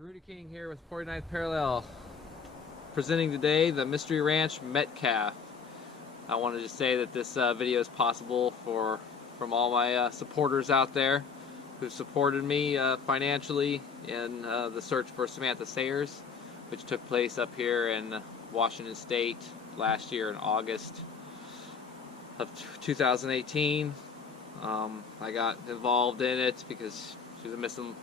Rudy King here with 49th Parallel, presenting today the Mystery Ranch Metcalf. I wanted to say that this video is possible from all my supporters out there who supported me financially in the search for Samantha Sayers, which took place up here in Washington State last year in August of 2018. I got involved in it because she was a missing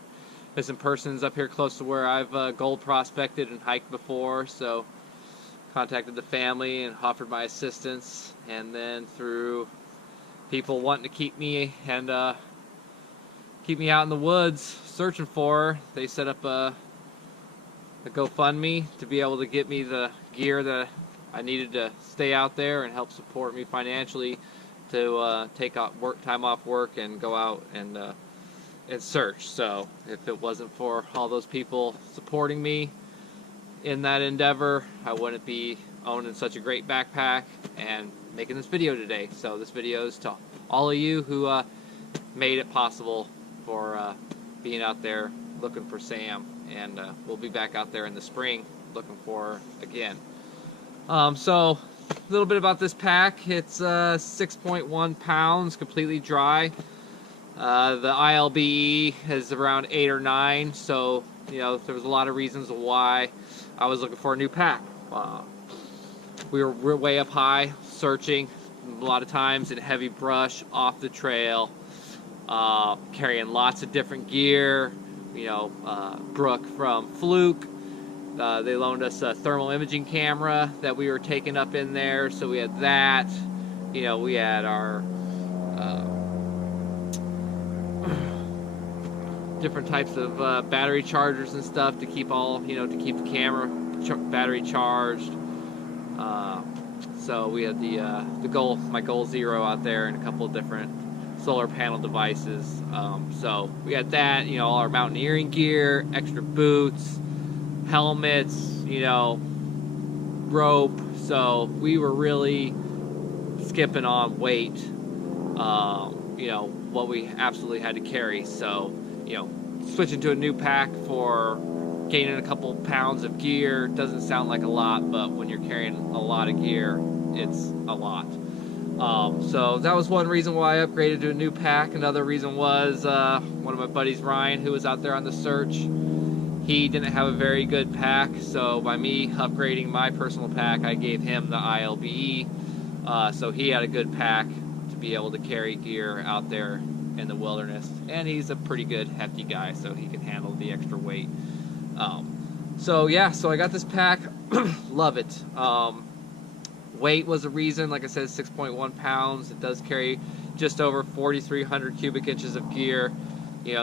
persons up here close to where I've gold prospected and hiked before, so contacted the family and offered my assistance, and then through people wanting to keep me out in the woods searching for her, they set up a GoFundMe to be able to get me the gear that I needed to stay out there and help support me financially to take time off work and go out and search. So if it wasn't for all those people supporting me in that endeavor, I wouldn't be owning such a great backpack and making this video today. So this video is to all of you who made it possible for being out there looking for Sam, and we'll be back out there in the spring looking for her again. So a little bit about this pack. It's 6.1 pounds, completely dry. The ILBE is around 8 or 9, so there was a lot of reasons why I was looking for a new pack. We were way up high searching, a lot of times in heavy brush, off the trail, carrying lots of different gear. Brooke from Fluke, they loaned us a thermal imaging camera that we were taking up in there, so we had that. We had our different types of battery chargers and stuff to keep to keep the camera battery charged. So we had my Goal Zero out there, and a couple of different solar panel devices. So we had that, all our mountaineering gear, extra boots, helmets, rope. So we were really skipping on weight, what we absolutely had to carry. So switching to a new pack for gaining a couple pounds of gear doesn't sound like a lot, but when you're carrying a lot of gear, it's a lot. So that was one reason why I upgraded to a new pack. Another reason was one of my buddies, Ryan, who was out there on the search. He didn't have a very good pack, so by me upgrading my personal pack, I gave him the ILBE, so he had a good pack to be able to carry gear out there in the wilderness, and he's a pretty good hefty guy, so he can handle the extra weight. So I got this pack. Love it. Weight was a reason. Like I said, 6.1 pounds. It does carry just over 4,300 cubic inches of gear,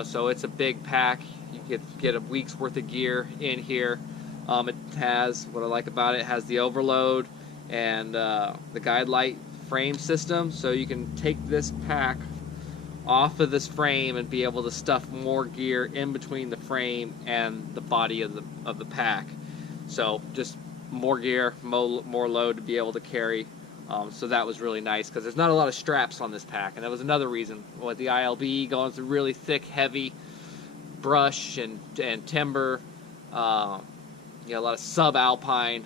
so it's a big pack. You could get a week's worth of gear in here. It has, what I like about it, has the overload and the guide light frame system, so you can take this pack off of this frame and be able to stuff more gear in between the frame and the body of the pack. So just more gear, more load to be able to carry. So that was really nice because there's not a lot of straps on this pack, and that was another reason. With the ILB going through really thick, heavy brush and timber, a lot of subalpine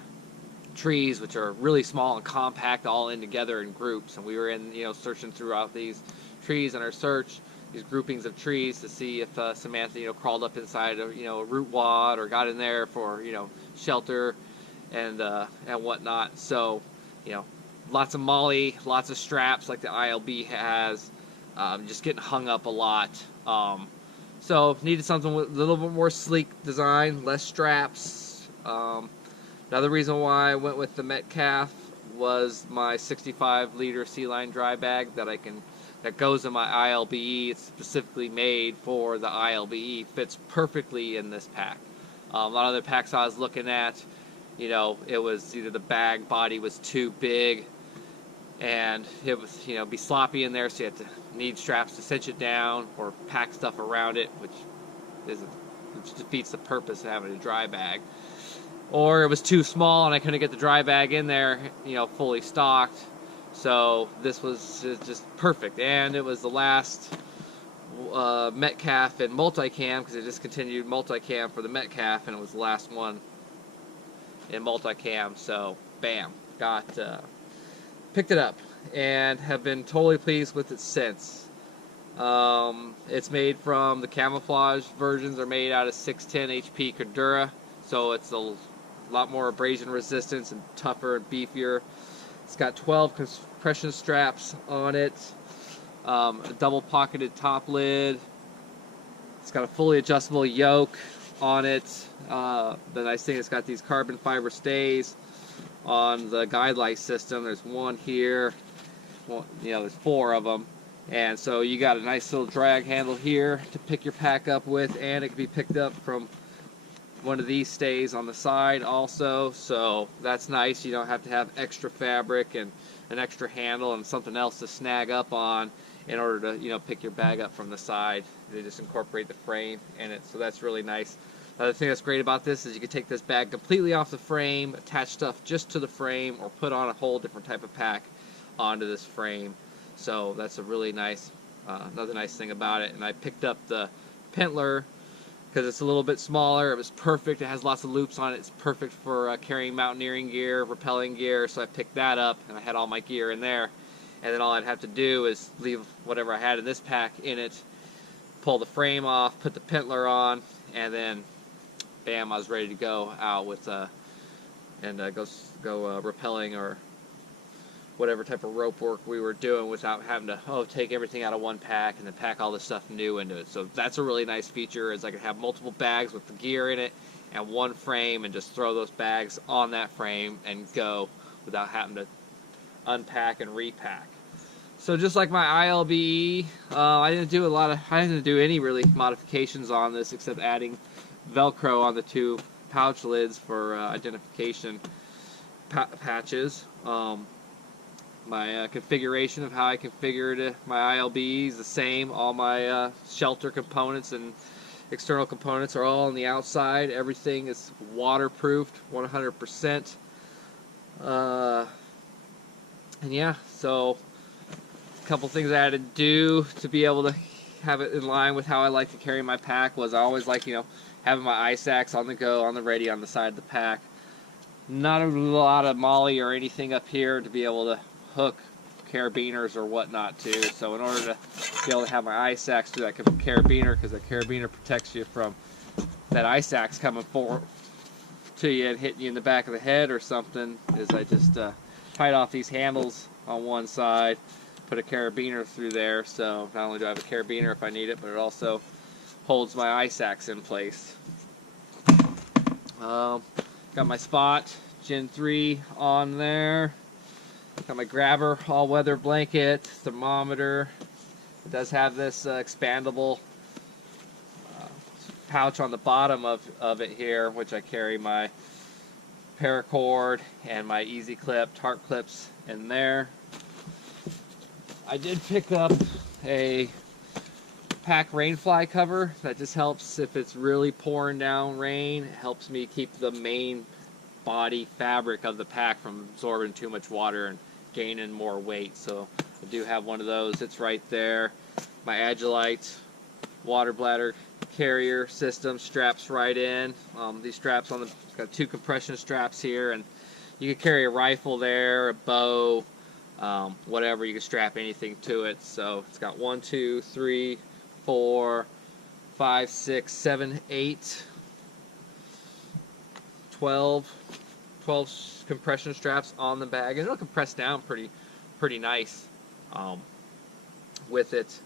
trees, which are really small and compact, all in together in groups. And we were searching throughout these trees in our search, these groupings of trees, to see if Samantha crawled up inside a root wad or got in there for shelter and whatnot. So lots of molly, lots of straps like the ILB has, just getting hung up a lot. So needed something with a little bit more sleek design, less straps. Another reason why I went with the Metcalf was my 65-liter Sea-Line dry bag that goes in my ILBE. It's specifically made for the ILBE. Fits perfectly in this pack. A lot of the packs I was looking at, it was either the bag body was too big and it was, be sloppy in there, so you had to need straps to cinch it down or pack stuff around it, which defeats the purpose of having a dry bag. Or it was too small and I couldn't get the dry bag in there, fully stocked. So this was just perfect, and it was the last Metcalf and multicam, because it discontinued multicam for the Metcalf, and it was the last one in multicam. So bam, picked it up and have been totally pleased with it since. It's made from the camouflage versions are made out of 610 HP Cordura, so it's a lot more abrasion resistance and tougher and beefier. It's got 12 compression straps on it, a double pocketed top lid. It's got a fully adjustable yoke on it. The nice thing, it's got these carbon fiber stays on the guide light system. There's one here, there's 4 of them. And so you got a nice little drag handle here to pick your pack up with, and it can be picked up from one of these stays on the side also. So that's nice. You don't have to have extra fabric and an extra handle and something else to snag up on in order to pick your bag up from the side. They just incorporate the frame in it, so that's really nice. Another thing that's great about this is you can take this bag completely off the frame, attach stuff just to the frame, or put on a whole different type of pack onto this frame. So that's a really nice, another nice thing about it. And I picked up the Pentler because it's a little bit smaller. It was perfect. It has lots of loops on it. It's perfect for carrying mountaineering gear, rappelling gear. So I picked that up, and I had all my gear in there. And then all I'd have to do is leave whatever I had in this pack in it, pull the frame off, put the Pentler on, and then bam, I was ready to go out with go rappelling or whatever type of rope work we were doing without having to take everything out of one pack and then pack all this stuff new into it. So that's a really nice feature, is I can have multiple bags with the gear in it and one frame, and just throw those bags on that frame and go without having to unpack and repack. So just like my ILBE, I didn't do any really modifications on this except adding Velcro on the 2 pouch lids for identification patches. My configuration of how I configured my ILB is the same. All my shelter components and external components are all on the outside. Everything is waterproofed 100%. And yeah, so a couple things I had to do to be able to have it in line with how I like to carry my pack was I always like, having my ice axe on the go, on the ready, on the side of the pack. Not a lot of MOLLE or anything up here to be able to hook carabiners or whatnot to. So in order to be able to have my ice axe do that carabiner, because the carabiner protects you from that ice axe coming forward to you and hitting you in the back of the head or something, is I just tied off these handles on one side, put a carabiner through there. So not only do I have a carabiner if I need it, but it also holds my ice axe in place. Got my Spot Gen 3 on there. Got my grabber all-weather blanket, thermometer. It does have this expandable pouch on the bottom of it here, which I carry my paracord and my easy clip, tarp clips in there. I did pick up a pack rain fly cover that just helps if it's really pouring down rain. It helps me keep the main body fabric of the pack from absorbing too much water and gaining more weight. So I do have one of those. It's right there. My Agilite water bladder carrier system straps right in. These straps got 2 compression straps here, and you can carry a rifle there, a bow, whatever. You can strap anything to it. So it's got 1, 2, 3, 4, 5, 6, 7, 8, 12 compression straps on the bag, and it'll compress down pretty nice with it.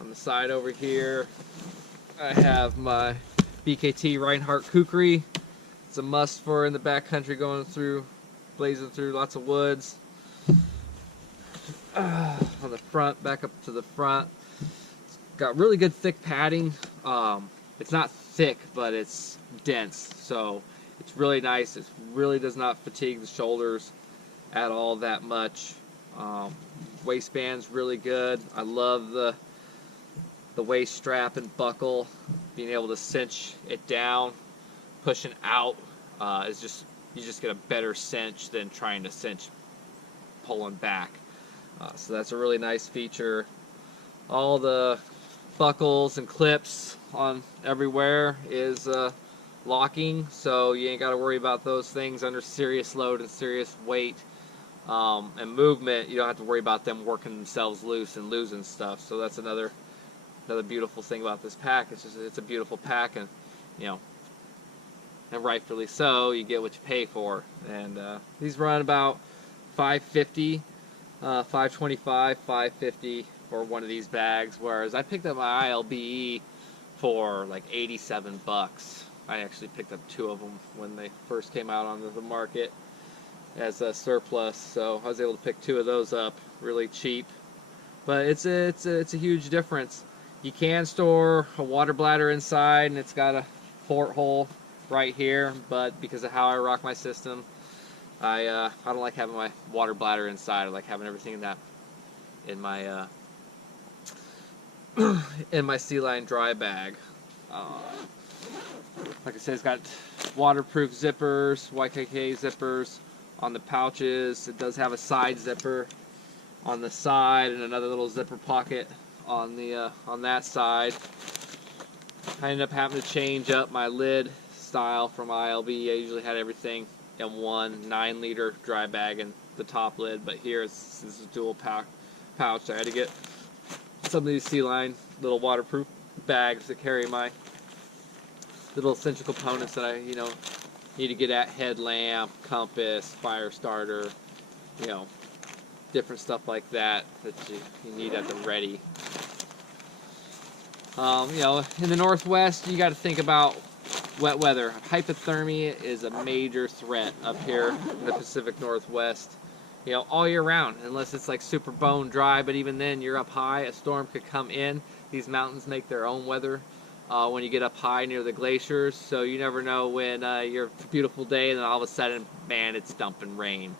On the side over here, I have my BKT Reinhardt kukri. It's a must for in the backcountry, blazing through lots of woods. On the front, back up to the front, it's got really good thick padding. It's not thick, but it's dense, so it's really nice. It really does not fatigue the shoulders at all that much. Waistband's really good. I love the waist strap and buckle. Being able to cinch it down, pushing out, you just get a better cinch than trying to cinch pulling back. So that's a really nice feature. All the buckles and clips on everywhere is locking, so you ain't got to worry about those things under serious load and serious weight. And movement, you don't have to worry about them working themselves loose and losing stuff. So that's another beautiful thing about this pack. It's a beautiful pack, and you know, and rightfully so. You get what you pay for. And these run about $5.50, $5.25, $5.50 for one of these bags. Whereas I picked up my ILBE for like 87 bucks. I actually picked up 2 of them when they first came out onto the market as a surplus, so I was able to pick 2 of those up really cheap. But it's a huge difference. You can store a water bladder inside, and it's got a porthole right here, but because of how I rock my system, I don't like having my water bladder inside. I like having everything in my in my Sea Line dry bag. Like I said, it's got waterproof zippers, YKK zippers on the pouches. It does have a side zipper on the side and another little zipper pocket on that side. I ended up having to change up my lid style from ILB. I usually had everything in one 9-liter dry bag and the top lid, but here this is a dual pouch. I had to get some of these Sea Line little waterproof bags to carry my little essential components that I need to get at: headlamp, compass, fire starter, different stuff like that you need at the ready. In the Northwest, you got to think about wet weather. Hypothermia is a major threat up here in the Pacific Northwest. All year round, unless it's like super bone dry. But even then, you're up high. A storm could come in. These mountains make their own weather when you get up high near the glaciers. So you never know when you're a beautiful day and then all of a sudden, man, it's dumping rain.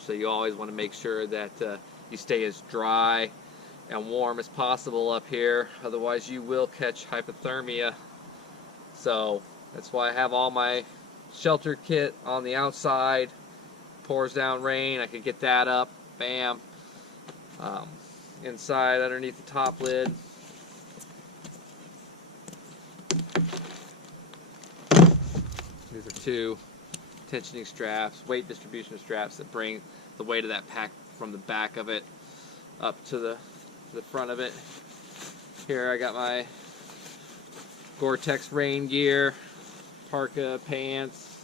So you always want to make sure that you stay as dry and warm as possible up here. Otherwise, you will catch hypothermia. So that's why I have all my shelter kit on the outside. Pours down rain, I could get that up, bam. Inside, underneath the top lid, these are 2 tensioning straps, weight distribution straps that bring the weight of that pack from the back of it up to the front of it. Here I got my Gore-Tex rain gear, parka pants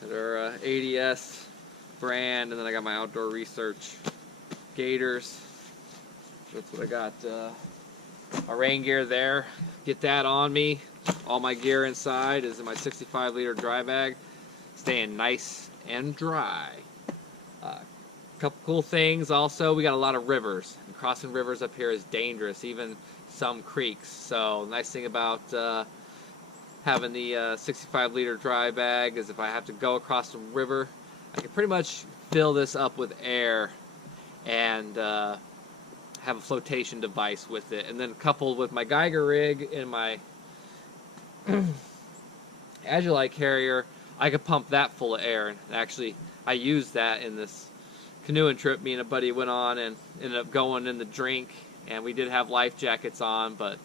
that are ADS brand, and then I got my Outdoor Research gaiters. That's what I got. My rain gear there. Get that on me. All my gear inside is in my 65-liter dry bag, staying nice and dry. Couple cool things also, we got a lot of rivers, and crossing rivers up here is dangerous, even some creeks. So the nice thing about having the 65-liter dry bag is if I have to go across the river, I can pretty much fill this up with air and have a flotation device with it. And then coupled with my Geiger rig and my Agilite carrier, I could pump that full of air. And actually, I used that in this canoeing trip me and a buddy went on, and ended up going in the drink. And we did have life jackets on, but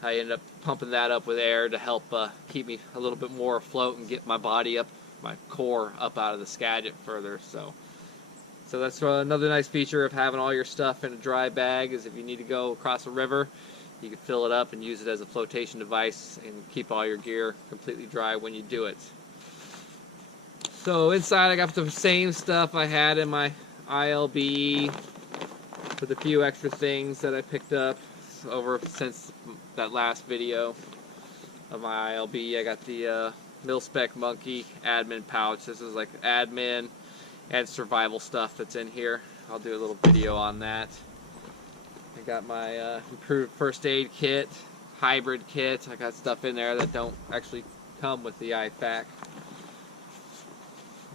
I ended up pumping that up with air to help keep me a little bit more afloat and get my body up, my core up out of the Skagit further. So that's another nice feature of having all your stuff in a dry bag, is if you need to go across a river, you can fill it up and use it as a flotation device and keep all your gear completely dry when you do it. So inside I got the same stuff I had in my ILB, with a few extra things that I picked up over since that last video of my ILB. I got the Mil-Spec Monkey admin pouch. This is like admin and survival stuff that's in here. I'll do a little video on that. I got my improved first aid kit, hybrid kit. I got stuff in there that don't actually come with the IFAC.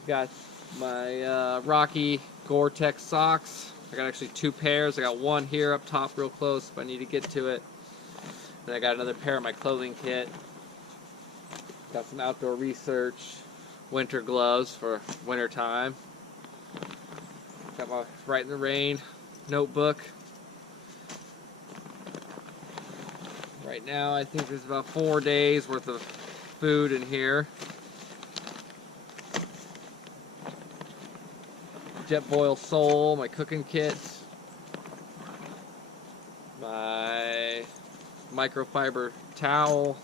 Got my Rocky Gore-Tex socks. I got actually 2 pairs. I got one here up top real close if I need to get to it. Then I got another pair of my clothing kit. Got some Outdoor Research winter gloves for winter time. Got my Right in the Rain notebook. Right now, I think there's about 4 days worth of food in here. Jetboil sole, my cooking kit, my microfiber towel,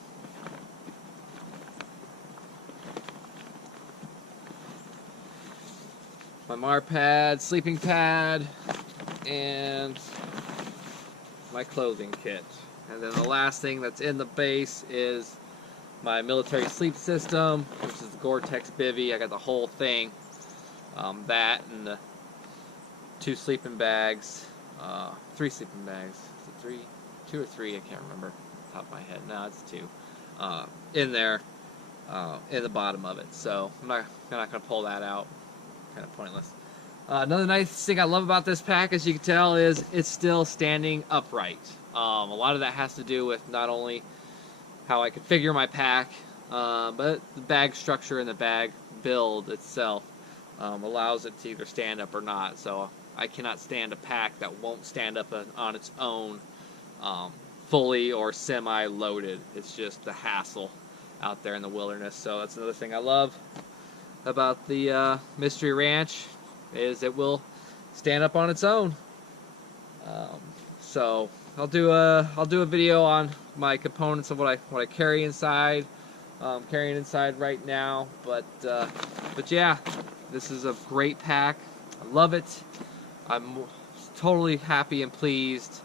my Marpad sleeping pad, and my clothing kit. And then the last thing that's in the base is my military sleep system, which is the Gore-Tex bivy. I got the whole thing. That and the 2 sleeping bags, 3 sleeping bags. Is it 3? 2 or 3? I can't remember off the top of my head. No, it's 2. In there, in the bottom of it. So I'm not going to pull that out. Kind of pointless. Another nice thing I love about this pack, as you can tell, is it's still standing upright. A lot of that has to do with not only how I configure my pack, but the bag structure and the bag build itself allows it to either stand up or not. So I cannot stand a pack that won't stand up on its own, fully or semi-loaded. It's just the hassle out there in the wilderness. So that's another thing I love about the Mystery Ranch, is it will stand up on its own. So I'll do a video on my components of what I carry inside. Carrying inside right now, but yeah, this is a great pack. I love it. I'm totally happy and pleased.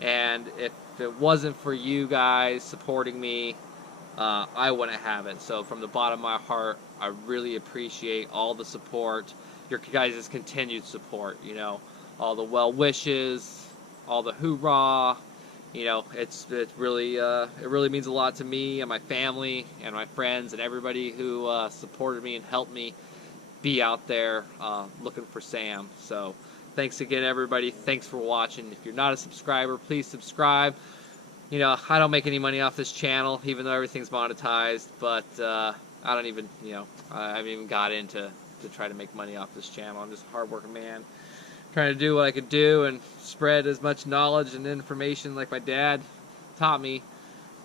And if it wasn't for you guys supporting me, I wouldn't have it. So from the bottom of my heart, I really appreciate all the support, your guys' continued support. You know, all the well wishes, all the hoorah. You know, it really means a lot to me and my family and my friends and everybody who supported me and helped me be out there looking for Sam. So thanks again, everybody. Thanks for watching. If you're not a subscriber, please subscribe. You know, I don't make any money off this channel, even though everything's monetized, but I don't even, you know, I haven't even got into to try to make money off this channel. I'm just a hard-working man, trying to do what I could do and spread as much knowledge and information like my dad taught me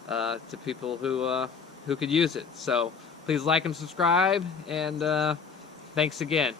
to people who could use it. So please like and subscribe, and thanks again.